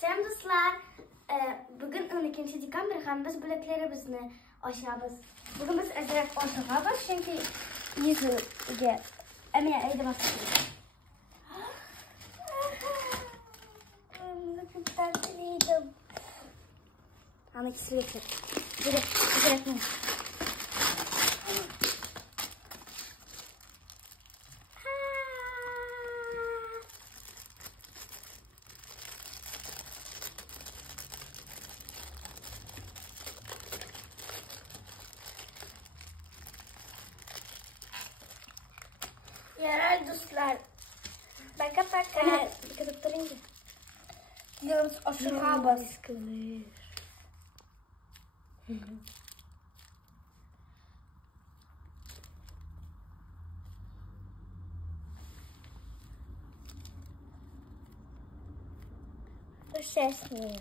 Selam dostlar. Bugün 12 dekabr biz biletlerimizni açamiz. Bugün biz azroq oshig'amiz, chunki yuziga aniya aydamaslik. Ana kesilib. Direkt. Yarar dostlar. Пока-пока. Gidiyoruz aşağı baskılır. Bu ses ne?